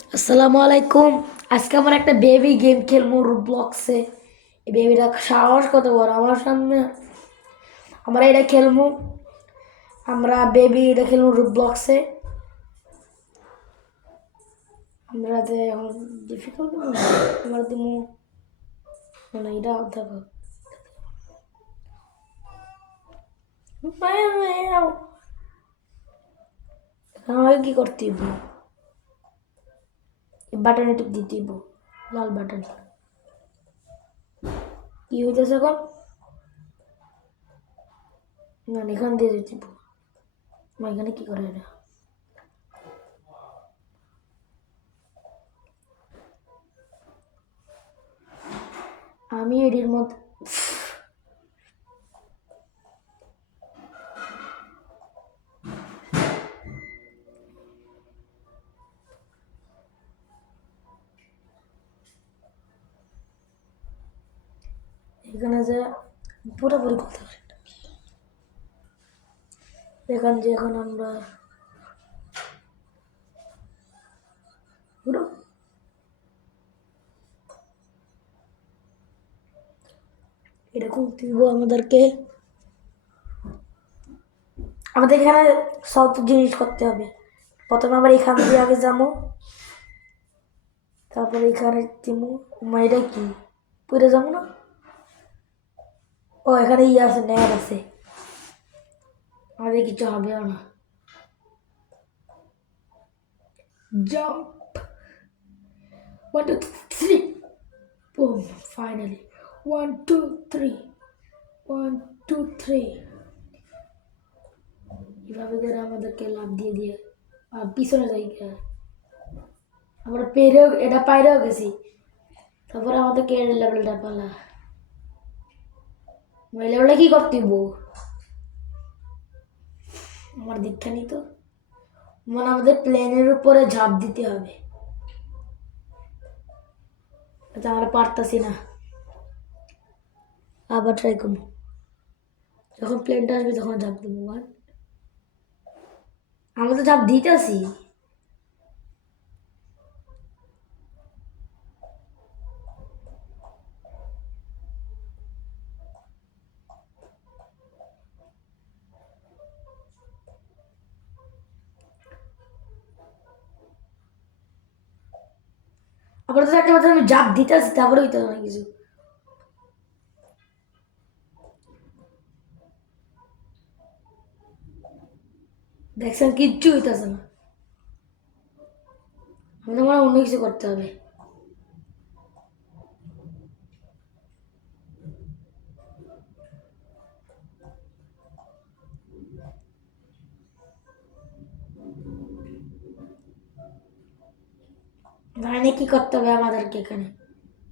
আসসালামু আলাইকুম। আজকে আমরা একটা বেবি গেম খেলবো রুবলক্সে। এই বেবিটা সাহস কত বড় আমার সামনে। আমরা এটা খেলবো। আমরা বেবি এটা খেলবো রুবলক্সে। আমরা যে এখন ডিফিকাল্ট আমরা দিমু মানে এটা দেখো আমাকে কি করতে হইব? বাটনে টিপ দিতে হইব, লাল বাটন। কি হইতেছে এখন? না এখান দিয়ে দিতে হইব। এখানে কি করে এটা? আমি এটির মধ্যে এখানে যে পুরোপুরি করতে পারি। এখান যে এখন আমরা পুরো এরকম দিব আমাদেরকে। আমাদের এখানে সব জিনিস করতে হবে। প্রথমে আবার এখান দিয়ে আগে যাবো, তারপরে এখানে দিমু। এটা কি পুরে যাবো না? ও এখানে ইয়ে আছে, নেট আছে, আমাদের কিছু হবেও না। জাম্প, 1 2 3, boom, finally 1 2 3, 1 2 3। এভাবে করে আমাদেরকে লাভ দিয়ে দিয়ে আর পিছনে যাই। আমরা পেরেও এটা পাইরেও গেছি, তারপরে আমাদেরকে এর লেভেলটা পালা। ওই লেভেলে কি করতে হইব? আমার দীক্ষা নিত মানে আমাদের প্লেনের উপরে ঝাঁপ দিতে হবে। এটা আমরা পারতাছি না। আবার ট্রাই করবো। যখন প্লেনটা আসবে তখন ঝাঁপ দেবো। আমরা তো ঝাঁপ দিতেছি। আবার তো একটা কথা, আমি ঝাঁপ দিতেছি তারপরে হইতে না কিছু। দেখছেন কিচ্ছু হইতেছে না। আমাদের মনে হয় অন্য কিছু করতে হবে। জানি কি করতে হবে আমাদেরকে। এখানে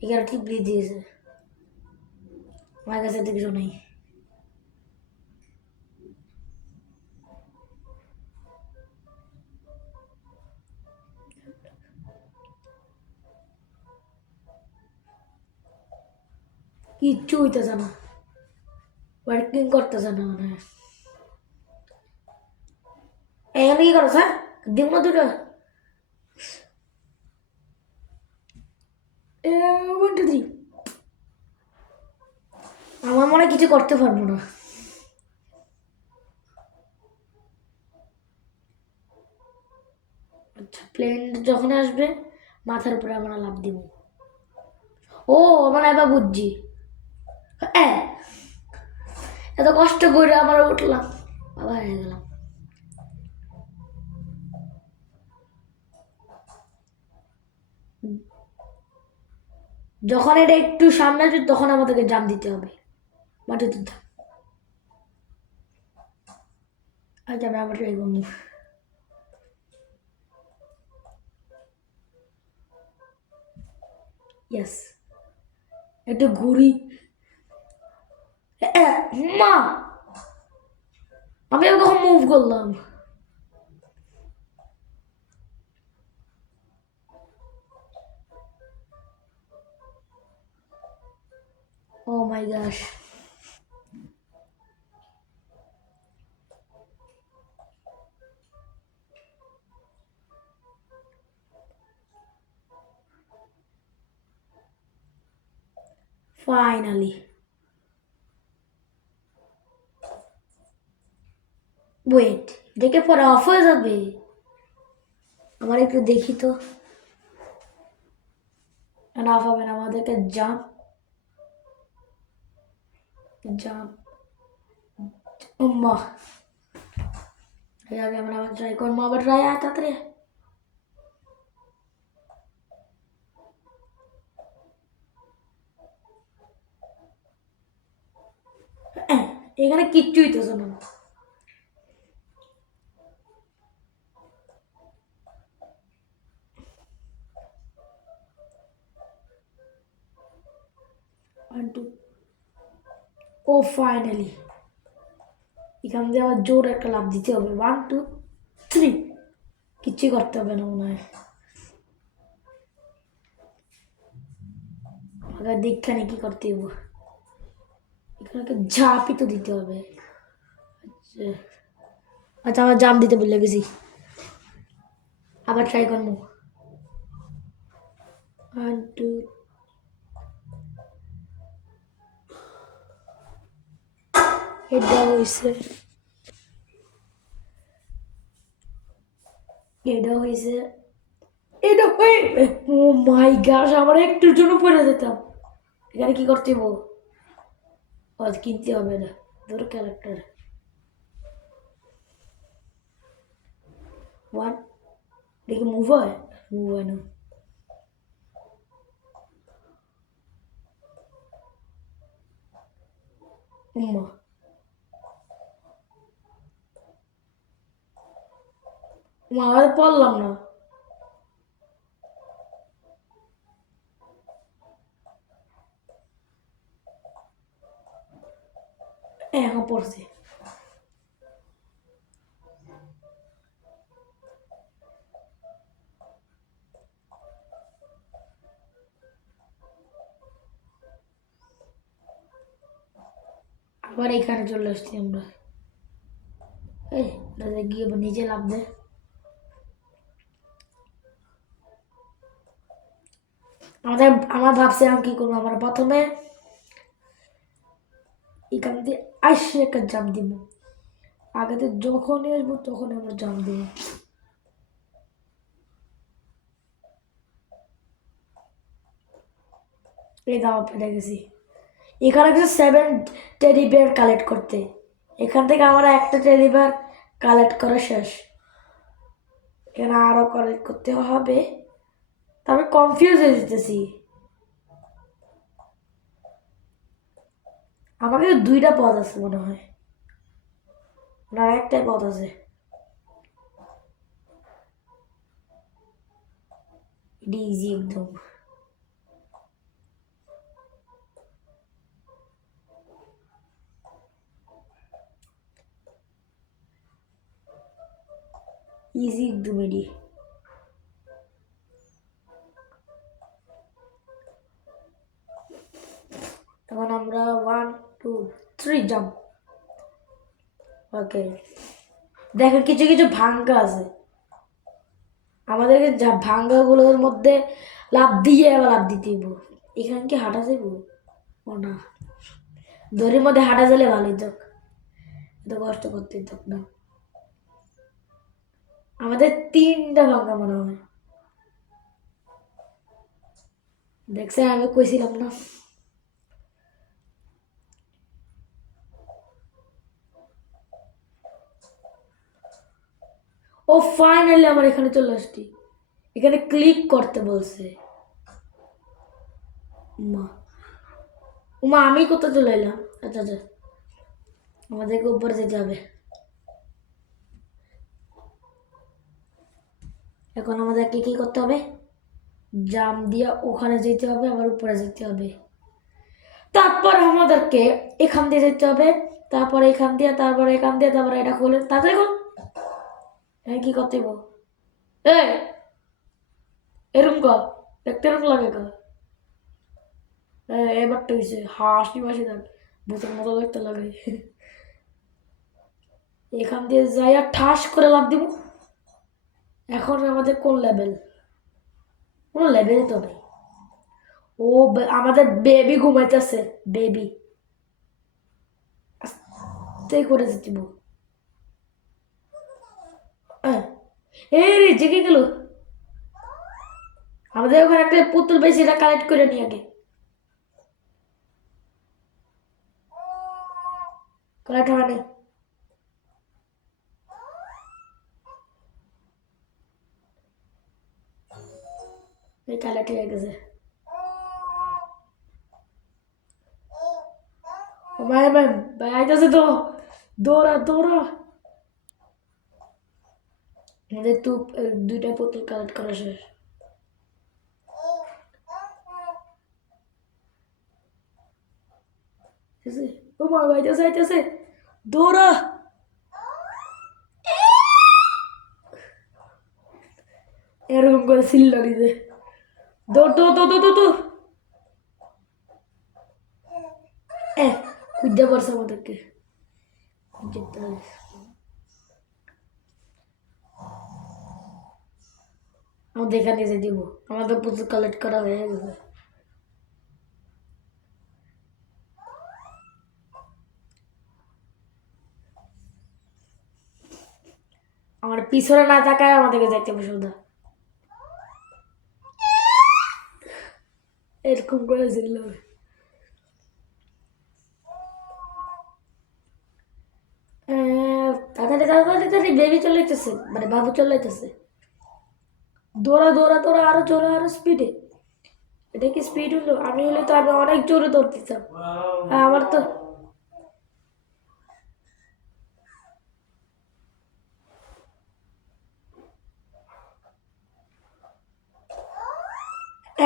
এখানে টিপ দিয়ে দিয়েছে। আমার কাছে তো কিছু নেই। কিচ্ছু হইতেছে না, ওয়ার্কিং করতেছে না মানে। এখানে কি করো স্যার? দিব না দুটো। 1 2 3। আমার মনে হয় কিছু করতে পারবো না। আচ্ছা, প্লেন যখন আসবে মাথার উপরে আমরা লাফ দিব। ও মানে এবার বুঝছি। হ্যাঁ, এত কষ্ট করে আমরা উঠলাম, আবার হয়ে গেলাম। যখন এটা একটু সামনে আসবে তখন আমাদেরকে জাম দিতে হবে মাটিতে। আচ্ছা আমি আবার ট্রাই করবো। ইয়েস, একটু ঘুরি। মা, আমি কখন মুভ করলাম? ও মাই গাশ। ফাইনালি। ওয়েট, দেখে পরে অফ হয়ে যাবে। আমার একটু দেখি তো। না, অফ হবে না, আমাদেরকে জাম্প জাম্প। উম্মা, আগে আমরা আবার ট্রাই করবো, আবার ট্রাই আয় তাড়াতাড়ি। এখানে কিচ্ছুই তো শোনো। ওয়ান টু, ও ফাইনালি। এখান দিয়ে আবার জোর একটা লাভ দিতে হবে। 1 2 3। কিচ্ছুই করতে হবে না মনে হয়। আগে দীক্ষানে কি করতে হবে, এখানে ঝাঁপই তো দিতে হবে। আচ্ছা আচ্ছা, আমার জাম দিতে ভুলে গেছি। আবার ট্রাই করবো। 1 2। এটা হয়েছে, এটা হয়েছে, এটা হয়ে। ও মাই গশ, আমার একটুর জন্য পড়ে যেতাম। এখানে কি করতে হবো? কিনতে হবে না, ধরো ক্যারেক্টার। 1। দেখি মুভ হয়, মুভ হয় না। উম্মা, উম্মা, আবার পড়লাম না। এখন পড়ছে। আবার এখানে চলে আসছি আমরা। এই দাদা গিয়ে নিচে লাভ দে। আমার ভাবছিলাম কি করবো, আমরা প্রথমে এখান দিয়ে আসে একটা জাম দিব। আগেতে যখনই আসবো তখন আমরা জাম দিব। এই দামা পেয়ে গেছি। এখানে গেছে 7 টেডি বিয়ার কালেক্ট করতে। এখান থেকে আমরা একটা টেডি বিয়ার কালেক্ট করা শেষ। এখানে আরো কালেক্ট করতে হবে। তবে কনফিউজ হয়ে যেতেছি। আমাকে 2টা পথ আছে মনে হয়, না একটাই পথ আছে। এটা ইজি একদম। ইজি একদম এটি। এখন আমরা 1 2 3 জাম্প। ওকে, দেখেন কিছু কিছু ভাঙ্গা আছে। আমাদেরকে যা ভাঙ্গাগুলোর মধ্যে লাভ দিয়ে আবার লাভ দিতে হইব। এখানে কি হাঁটা যাইব? ও না, দড়ির মধ্যে হাঁটা গেলে ভালোই থাক, এত কষ্ট করতে থাক না। আমাদের 3টা ভাঙ্গা মনে হয়। দেখছেন, আমি কইছিলাম না। ও ফাইনালি আমার এখানে চলে আসছি। এখানে ক্লিক করতে বলছে। উমা, উমা, আমি কোথায় চলে এলাম? আচ্ছা আচ্ছা, আমাদেরকে উপরে যেতে হবে। এখন আমাদেরকে কি করতে হবে? জাম দিয়া ওখানে যেতে হবে, আবার উপরে যেতে হবে। তারপর আমাদেরকে এখান দিয়ে যেতে হবে, তারপরে এখান দিয়ে, তারপরে এখান দিয়ে, তারপরে এটা খুলে তাড়াতাড়ি কর। হ্যাঁ, কি করতে হইব? এই এরকম কর, দেখতে এরকম লাগে কর। এবার তো হয়েছে, হাসি মাসি দেখ, ভূতের মতো দেখতে লাগে। এখান দিয়ে যাই আর ঠাস করে লাভ দিব। এখন আমাদের কোন লেভেল? কোনো লেভেলই তো নেই। ও আমাদের বেবি ঘুমাইতেছে। বেবি আস্তে করে দিব। এই রে জেগে গেল। আমাদের ওখানে একটা পুতুল বেশি, এটা কালেক্ট করে নি আগে। কালেক্ট হয়নি। এই কালেক্ট হয়ে গেছে। ও ভাই ভাই ভাই আইতেছে তো। দৌড়া দৌড়া। আমাদের তো দুইটা পুতুল কালেক্ট করা শেষ। ঠিক আছে? ও মা আইতেছে আইতেছে। দৌড়া। এরকম করে সিল্লা দিতে। দৌড় দৌড় দৌড় দৌড় দৌড়। খুঁজে পড়ছে আমাদেরকে। যেতে হবে। আমাদের এখানে যে দিব। আমাদের পুতুল কালেক্ট করা হয়ে গেছে। আমার পিছনে না তাকায় আমাদেরকে যাইতে হবে শুধু। এরকম করে চিল্লাবে। তাড়াতাড়ি তাড়াতাড়ি তাড়াতাড়ি বেবি চলে যাইতেছে, মানে বাবু চলে যাইতেছে। দৌড়া দৌড়া দৌড়া, আরো জোরে, আরো স্পিডে। এটা কি স্পিড হলো? আমি হলে তো আমি অনেক জোরে দৌড়তেতাম। আমার তো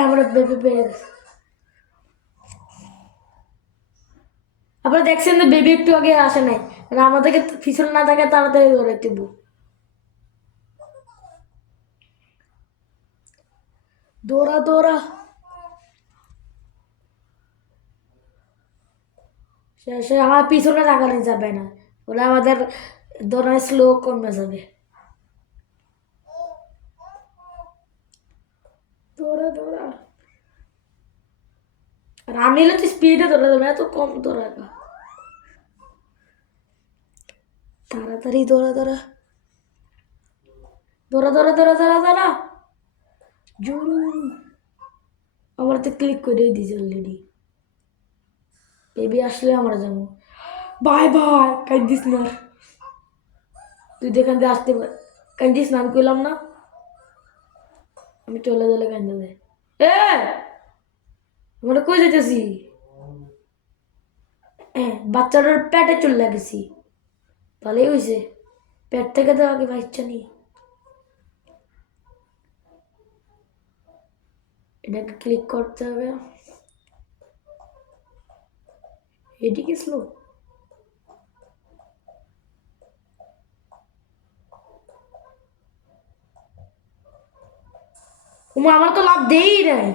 আমরা বেবি পেয়ে গেছি। আপনারা দেখছেন যে বেবি একটু আগে আসে নাই, মানে আমাদেরকে পিছনে না থাকে তাড়াতাড়ি দৌড়াইতে দিব। দৌড়া দৌড়া। সে আমার পিছনে তাকানো যাবে না, ওরা আমাদের দৌড়ায় স্লো কমে যাবে। দৌড়া দৌড়া। আর আমি হলে তো স্পিডে দৌড়া যাবে, এত কম দৌড়াবে। তাড়াতাড়ি দৌড়া দৌড়া। দৌড়া দৌড়া দৌড়া দৌড়া দৌড়া। জোর। আমার তো ক্লিক করে দিয়েছে অলরেডি। বেবি আসলে আমরা যাবো। বাই বাই, কাঁদিস না। তুই যেখান থেকে আসতে কাঁদিস না, আমি কইলাম না। আমি চলে গেলে কান্দে দে। আমরা কই যেতেছি? বাচ্চাটার পেটে চলে গেছি। ভালোই হয়েছে। পেট থেকে তো আগে বাচ্চা নি। এটাকে ক্লিক করতে হবে। এদিকে স্লো। আমার তো লাভ দেই নাই।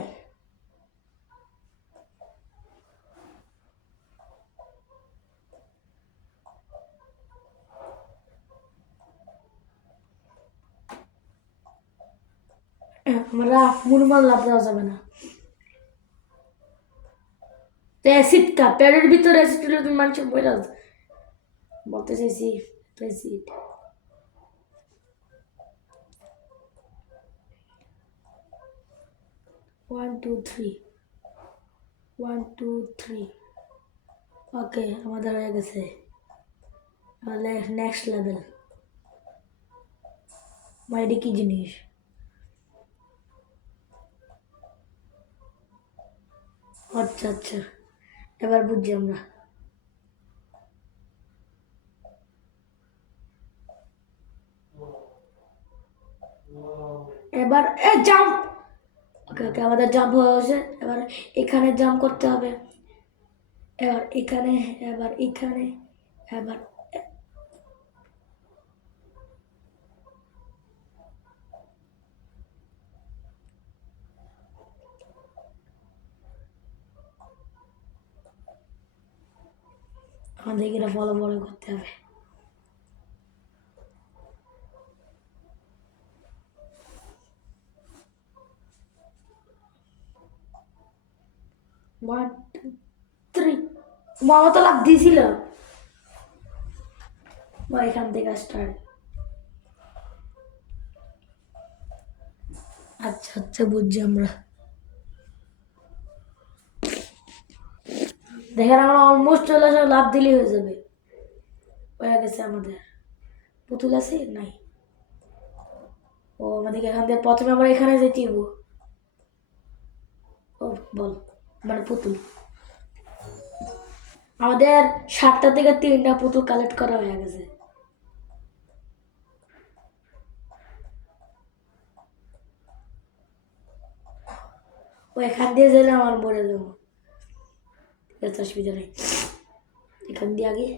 আমরা মুরমাল লাভ দেওয়া যাবে না। অ্যাসিড কা প্যাডের ভিতরে অ্যাসিড হলে তুমি মানুষের বইরা বলতে চাইছি। অ্যাসিড। 1 2 3 1 2 3। ওকে, আমাদের হয়ে গেছে। তাহলে নেক্সট লেভেল। মাইডি কি জিনিস? আচ্ছা আচ্ছা, এবার বুঝছি আমরা। এবার জাম্প। ওকে ওকে, আমাদের জাম্প হয়ে গেছে। এবার এখানে জাম্প করতে হবে। এবার এখানে, এবার এখানে, এবার আমাদের এখানে ফলো ফলো করতে হবে। One two three. মামা তো লাভ দিয়েছিল। বা এখান থেকে স্টার্ট। আচ্ছা আচ্ছা বুঝছি আমরা। দেখেন আমরা অলমোস্ট চলে আসা, লাভ দিলেই হয়ে যাবে। হয়ে গেছে আমাদের। পুতুল আছে নাই? ও আমাদেরকে এখান থেকে প্রথমে আমরা এখানে যেতে হবো। ও বল, মানে পুতুল আমাদের 7টা থেকে 3টা পুতুল কালেক্ট করা হয়ে গেছে। ও এখান দিয়ে গেলে আমার মরে যাবো। ঠিক আছে, অসুবিধা নেই। এখান দিয়ে আগে,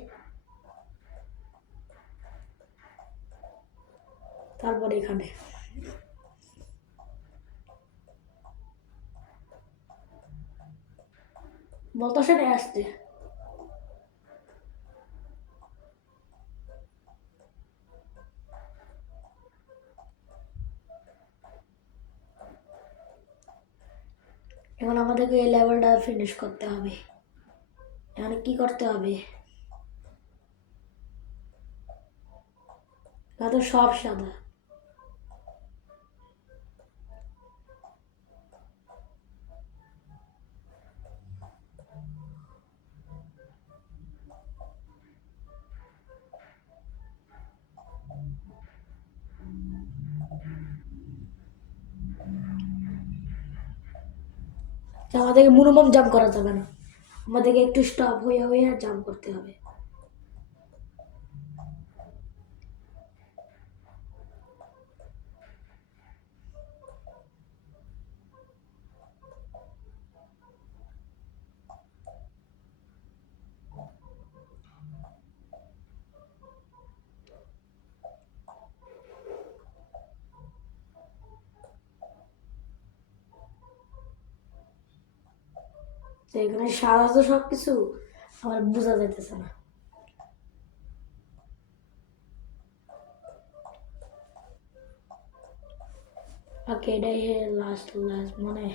তারপরে এখানে। বলতো সেটাই আসছে। এখন আমাদেরকে এই লেভেলটা ফিনিশ করতে হবে। এখানে কি করতে হবে? তো সব সাদা। আমাদেরকে মিনিমাম জাম্প করা যাবে না, আমাদেরকে একটু স্টপ হয়ে হয়ে জাম্প করতে হবে। তো এখানে সাদা তো সব কিছু আমার বোঝা যাইতেছে না। ওকে, এটাই লাস্ট লাস্ট মানে।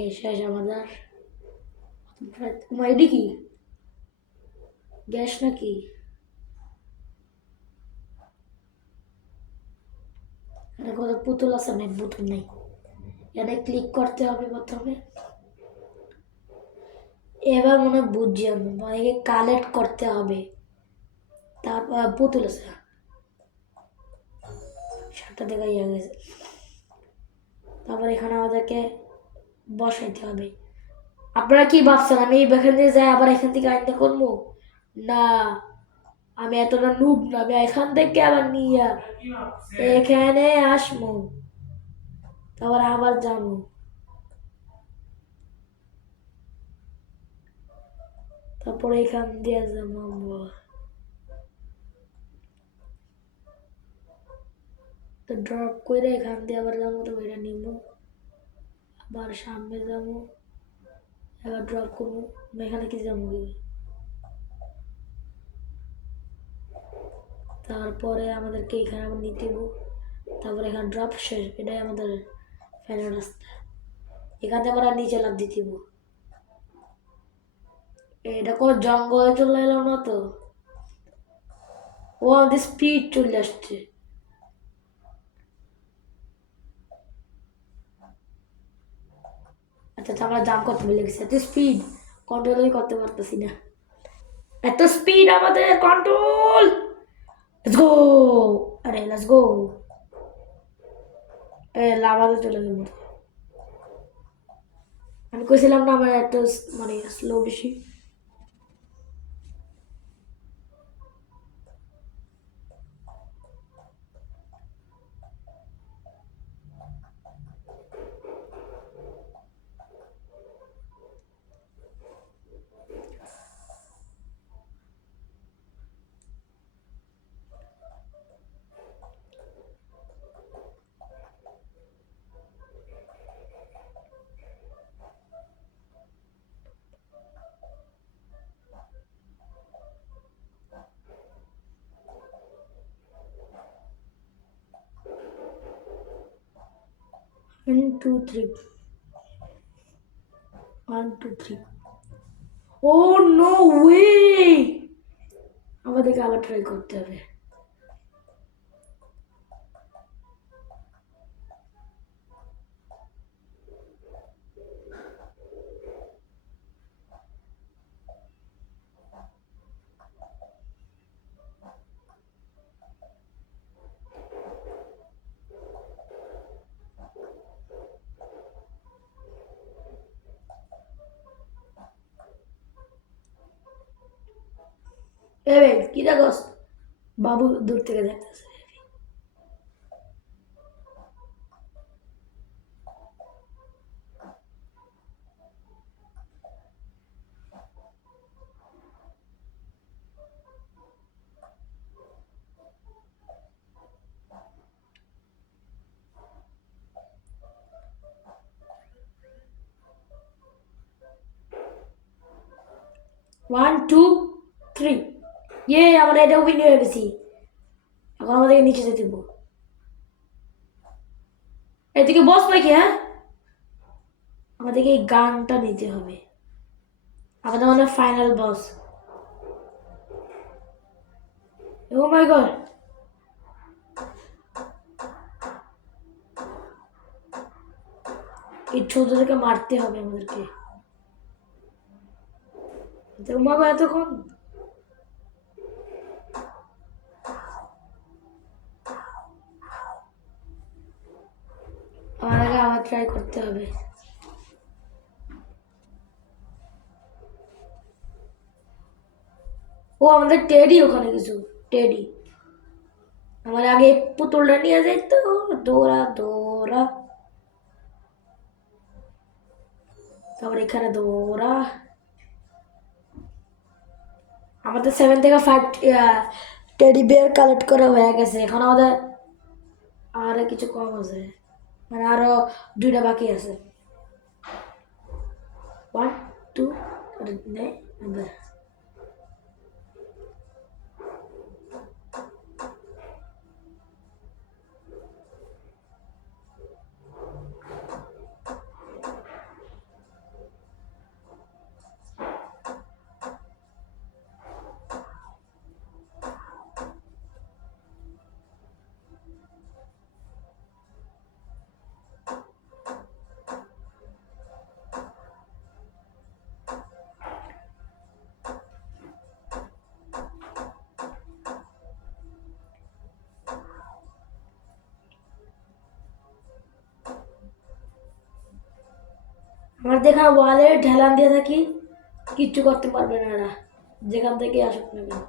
এই শেষ আমাদের। এটি কি গ্যাস নাকি? এখানে কত পুতুল আছে? অনেক পুতুল নেই। এখানে ক্লিক করতে হবে প্রথমে। এবার মনে হয় বুঝছি আমি, মানে কালেক্ট করতে হবে। তারপর পুতুল আছে 7টা থেকে ইয়ে গেছে। তারপর এখানে আমাদেরকে বসাইতে হবে। আপনারা কি ভাবছেন আমি এখান থেকে যাই আবার এখান থেকে আইনটা করবো? না, আমি এতটা নুব না, আমি এখান থেকে আবার নিয়ে এখানে আসবো, তারপর আবার যাবো। তারপরে এখান দিয়ে যাবো আমরা। তো ড্রপ করে এখান দিয়ে আবার যাবো, তো এটা নিবো, আবার সামনে যাবো, এবার ড্রপ করবো। আমি এখানে কি যাবো? তারপরে আমাদেরকে এখানে আবার নিতে হবো, তারপরে এখানে ড্রপ শেষ, এটাই আমাদের ফাইনাল রাস্তা। এখান থেকে আবার নিচে লাভ দিতে হবো। এটা কোনো জঙ্গলে চলে এলো না তো? ও আমাদের স্পিড চলে আসছে। আচ্ছা আচ্ছা, আমরা জাম্প করতে ভুলে গেছি, এত স্পিড কন্ট্রোলই করতে পারতেছি না। এত স্পিড আমাদের কন্ট্রোল। Let's go. আরে লেটস গো। এ লাভাতে চলে গেল। আমি কইছিলাম না আমার এত মানে স্লো বেশি। 2 3 1 2 3 ও নো ওয়ে আমাদেরকে আবার ট্রাই করতে হবে কি দেখোস বাবু দূর থেকে দেখতেছে 1 2 3 আমরা এটা উইন হয়ে গেছি এখন আমাদেরকে নিচে যেতে দিব এদিকে বস নাকি হ্যাঁ আমাদেরকে এই গানটা নিতে হবে আমাদের মনে ফাইনাল বস ও মাই গড এই ছোটদেরকে মারতে হবে আমাদেরকে মাগো এতক্ষণ আমাদেরকে আবার ট্রাই করতে হবে ও আমাদের টেডি ওখানে কিছু টেডি আমার আগে পুতুলটা নিয়ে যাইত দৌড়া দৌড়া তারপর এখানে দৌড়া আমাদের 7 থেকে 5 টেডি বিয়ার কালেক্ট করা হয়ে গেছে এখন আমাদের আর কিছু কম আছে মানে আরো 2টা বাকি আছে 1 2 নে আমার দেখা ওয়ালে ঢেলান দিয়ে থাকি কিচ্ছু করতে পারবে না এরা যেখান থেকে আসুক না কেন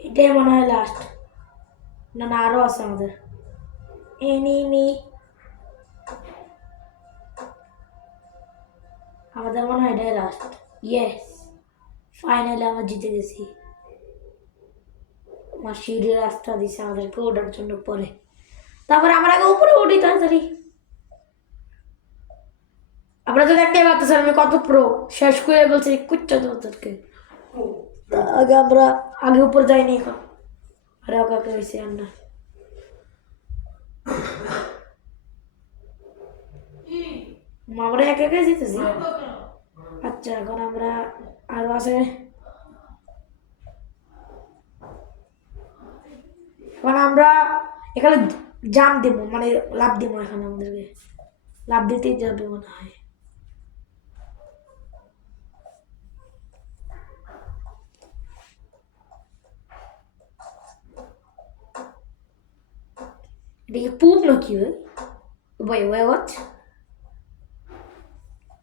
এটাই মনে হয় লাস্ট না না আরো আছে আমাদের এনিমি আমাদের মনে হয় এটাই লাস্ট ইয়েস ফাইনালি আমরা জিতে গেছি আমার সিঁড়ি রাস্তা দিছে আমাদেরকে ওঠার জন্য পরে তারপরে আমরা আগে উপরে উঠি তাড়াতাড়ি আমরা তো দেখতে পাচ্ছি আমি কত প্রো শেষ করে বলছি কুচ্চা তোদেরকে আগে আমরা আগে উপরে যাইনি এখন আরে ওকে হয়েছে আমরা আমরা একা একা জিতেছি আচ্ছা এখন আমরা আরো আছে এখন আমরা এখানে জাম দেব মানে লাভ দেবো এখানে আমাদেরকে লাভ দিতেই যাবে মনে হয় এটা কি পুপ নাকি ওই ওই ওয়াচ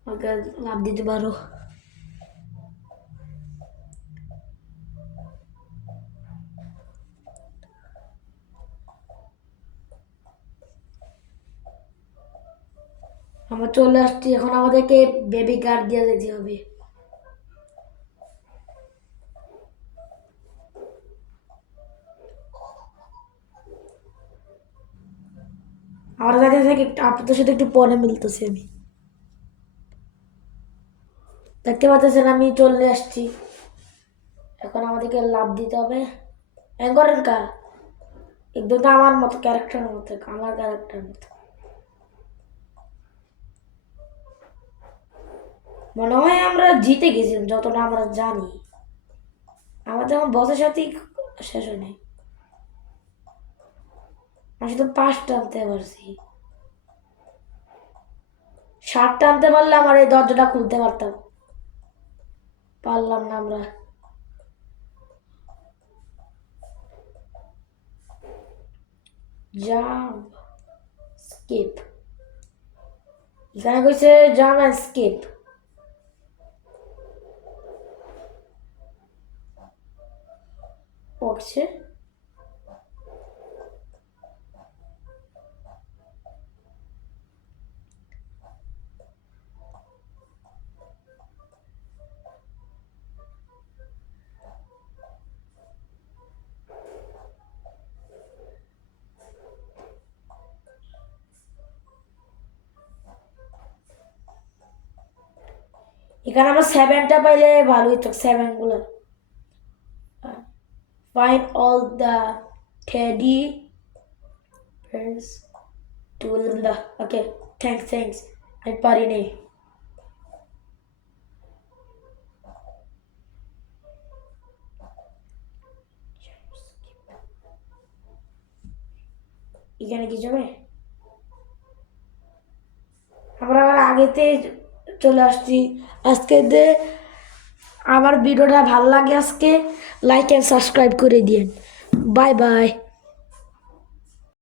ওকে লাভ দিতে পারো আমরা চলে আসছি, এখন আমাদেরকে বেবি কার্ড দিয়ে যেতে হবে। আমার কাছে থেকে আপনাদের সাথে একটু পরে মিলতেছি আমি। দেখতে পাচ্ছেন আমি চলে আসছি, এখন আমাদেরকে লাভ দিতে হবে। অ্যাঙ্গরের কা একদম তো আমার মতো ক্যারেক্টার মতো, আমার ক্যারেক্টার মতো মনে হয়। আমরা জিতে গেছি যতটা আমরা জানি। আমাদের এখন বসের সাথেই শেষ হয় নাই, আমি শুধু 5টা আনতে পারছি। 7টা আনতে পারলে আমার এই দরজাটা খুলতে পারতাম, পারলাম না আমরা। জাম্প, স্কিপ, এখানে কইছে জাম্প অ্যান্ড স্কিপ। পড়ছে এখানে আমরা 7টা পাইলে ভালোই তো, 7 গুলো। Find all the teddy bears to the. Okay, thanks. আমি পারি নেই। এখানে কি যাবে? আমরা আবার আগেতে চলে আসছি। আজকে আমার ভিডিওটা ভালো লাগে, আজকে লাইক অ্যান্ড সাবস্ক্রাইব করে দিন। Bye bye.